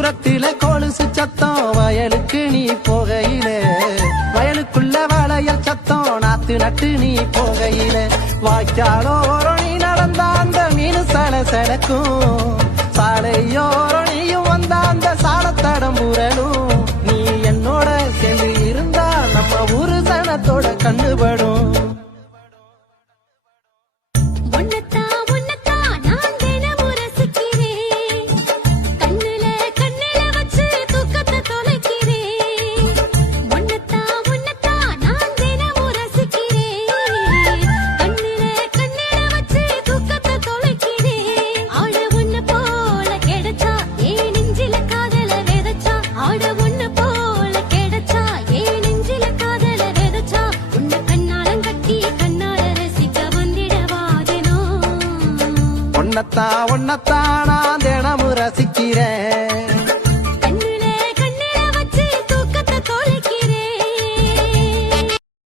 தூரத்தில கொலுசு சத்தம் வயலுக்கு நீ போகையிலே, வயலுக்குள்ள வளையல் சத்தம் நாத்து நட்டு நீ போகையிலே, வாய்க்காலோரோ நீ நடந்த அந்த மீனு சலசலக்கும், சாலையோரோ நீயும் வந்த அந்த சாலத்தடம் புரலும், நீ என்னோட சேர்ந்து இருந்தா நம்ம ஊரு சனத்தோட கண்ணுபடும். ஒன்னத்தா